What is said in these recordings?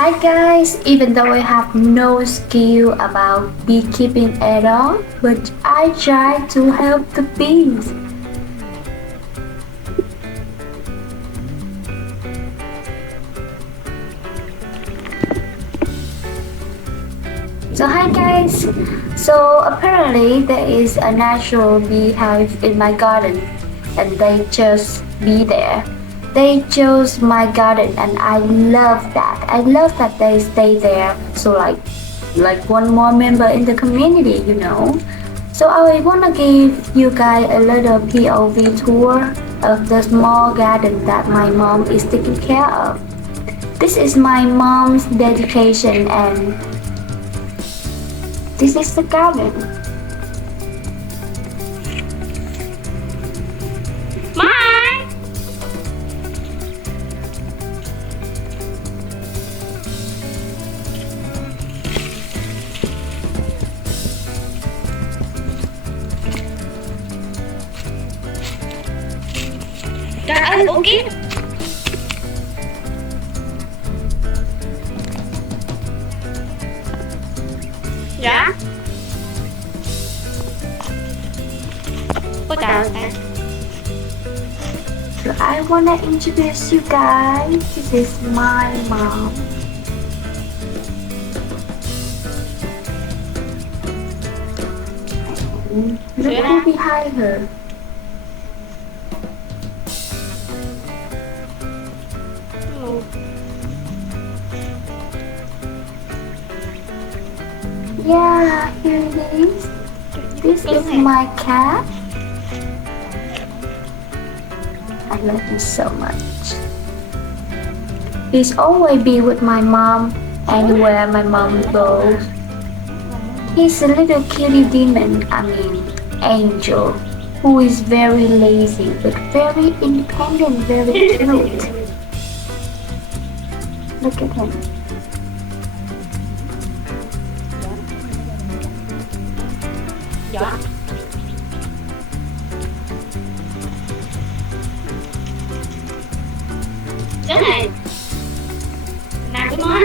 Hi guys, even though I have no skill about beekeeping at all, but I try to help the bees. So hi guys, so apparently there is a natural beehive in my garden and they just be there. They chose my garden and I love that. I love that they stay there. So like one more member in the community. So I wanna give you guys a little POV tour of the small garden that my mom is taking care of. This is my mom's dedication and this is the garden. Mai Trời ơi, ủa Kiến. Dạ. Ôi trời ơi. So I wanna introduce you guys. This is my mom. Look who behind her. Yeah, here it is. This is my cat. I love him so much. He's always be with my mom anywhere my mom goes. He's a little cutie demon, angel, who is very lazy but very independent, very cute. Look at him. Dạ. Cái này Nam cái mó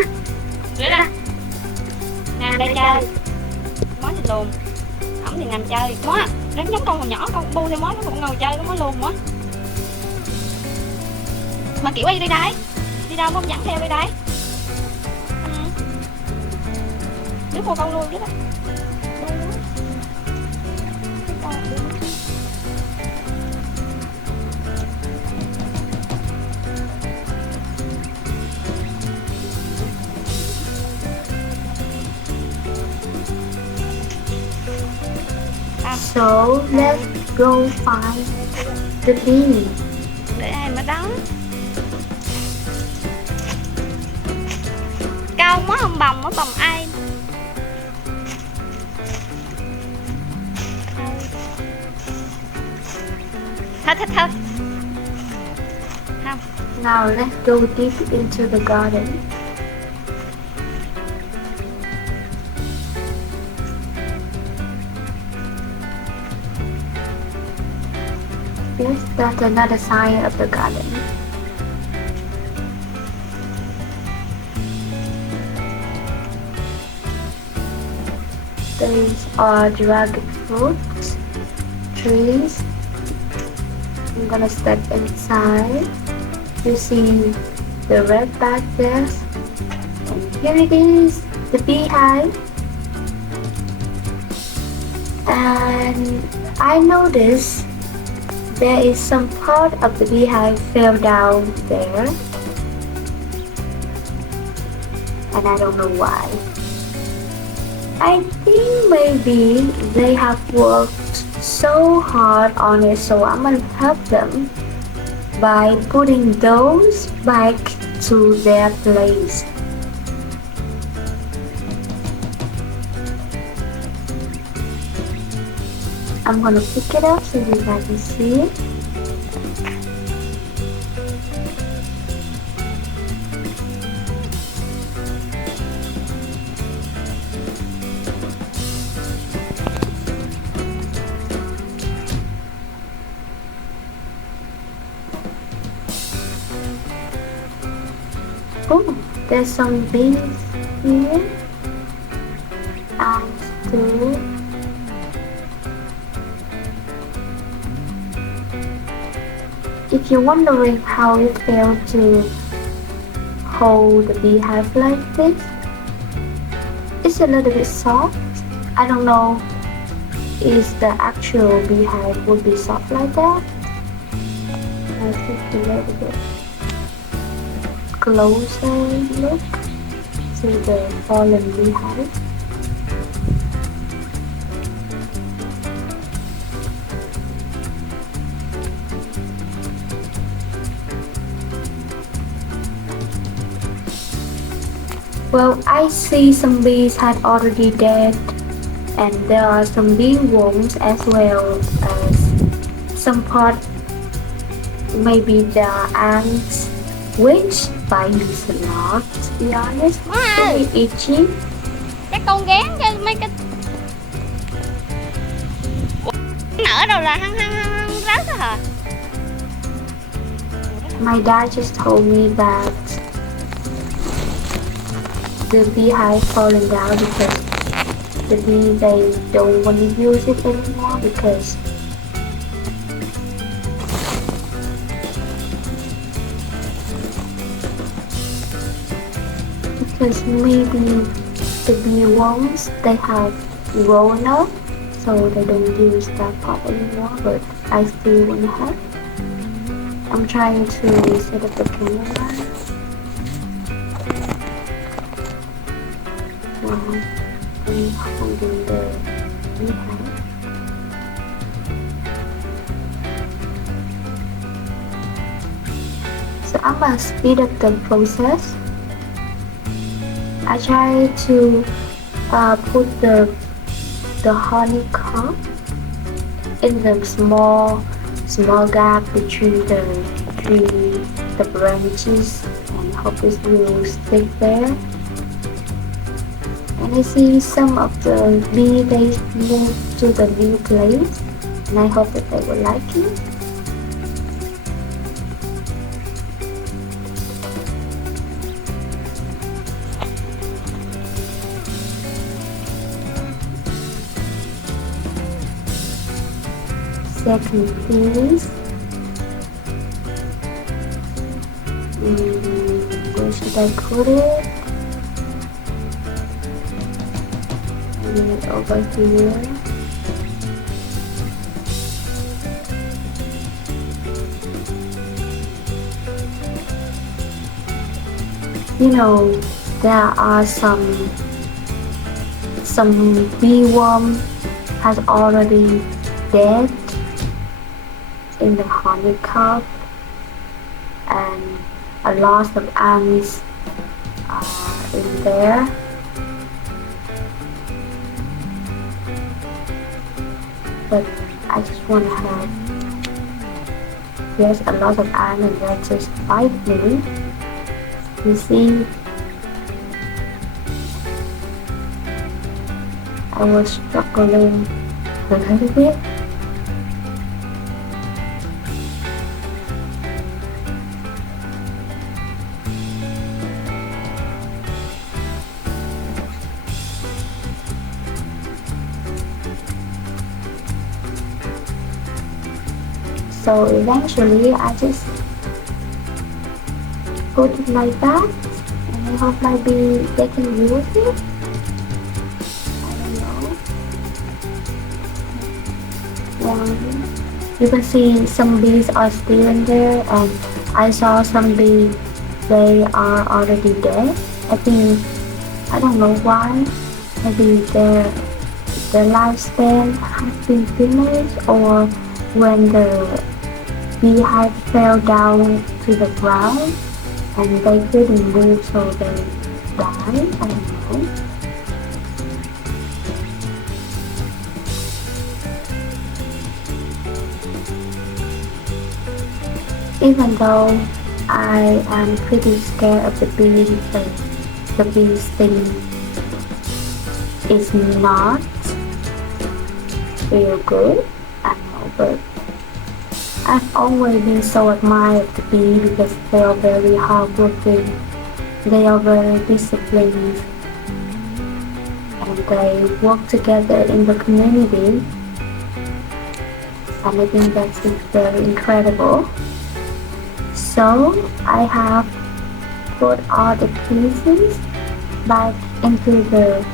Rửa ra. Nam đây chơi. Mó thì luôn. Ổng thì nằm chơi. Mó đánh giống con còn nhỏ, con bu theo mó nó cũng ngồi chơi, nó mó luôn mó. Mà kiểu đi đây. Đi đâu không dẫn theo đi đây. Đứa cô con luôn chứ đó. So let's go find the bee. Để ai mà đắng. Câu mó không bồng, mới bồng ai. Thôi. Không. Now let's go deep into the garden. Yes, that's another side of the garden. These are dragon fruits, trees. I'm gonna step inside. You see the red back there? And here it is, the beehive. And I noticed there is some part of the beehive fell down there. And I don't know why. I think maybe they have worked so hard on it, so I'm gonna help them by putting those back to their place. I'm gonna pick it up so you guys can see it. Oh, There's some bees here and too. If you're wondering how it felt to hold the beehive like this, it's a little bit soft. I don't know if the actual beehive would be soft like that. Let's take a little bit closer look to the fallen beehive. Well, I see some bees had already dead, and there are some bee worms as well as some part, maybe the ants, which bites a lot, to be honest. Very itchy. Chắc con gán cho mấy cái nở đâu là hăng rớt á hả? My dad just told me that the beehive fallen down because the bee they don't want to use it anymore because maybe the bee worms they have grown up, so they don't use that part anymore, but I still want to have. I'm trying to set up the camera. Wow, I'm holding the beehive. So I'm gonna speed up the process. I try to put the honeycomb in the small gap between the branches, and hope it will stick there. And I see some of the bee they move to the new place, and I hope that they will like it. Second piece. Where should I put it? Over here. You know, there are some bee worm has already dead in the honeycomb, and a lot of ants are in there. But I just want to have, yes, a lot of ants, and that just bite me. You see, I was struggling a little bit. So eventually I just put it like that, and I hope maybe they can use it. I don't know. You can see some bees are still in there, and I saw some bees, they are already dead. I think, I don't know why, maybe their lifespan has been finished, or when the beehive fell down to the ground and they couldn't move, so they died. I don't know. Even though I am pretty scared of the bee because the bee sting is not real good, I know, but I've always been so admired the bee because they are very hardworking They are very disciplined and they work together in the community, and I think that's very incredible. So I have put all the pieces back into the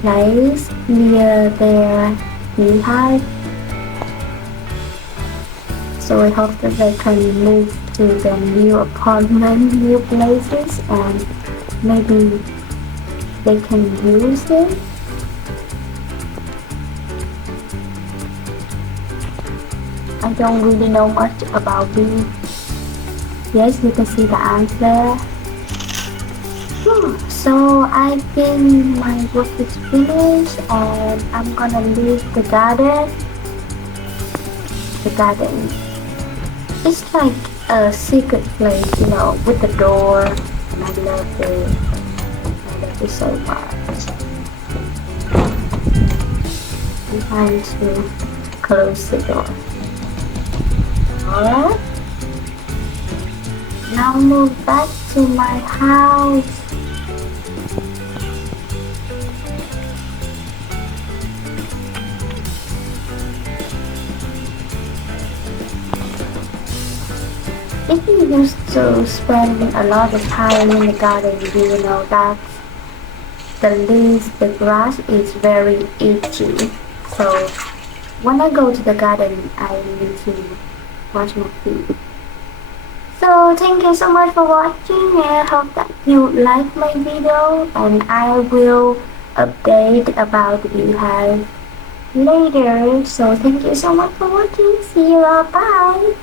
place near their beehive. So I hope that they can move to the new apartment, new places, and maybe they can use it. I don't really know much about bees. Yes, you can see the ants there. So I think my work is finished and I'm gonna leave the garden. The garden. It's like a secret place, with the door. And I love it. I love it so much. I'm trying to close the door. Alright. Now move back to my house. If you used to spend a lot of time in the garden, do you know that the leaves, the grass is very itchy. So when I go to the garden, I need to wash my feet. So thank you so much for watching, and I hope that you like my video, and I will update about the beehive later. So thank you so much for watching. See you all. Bye.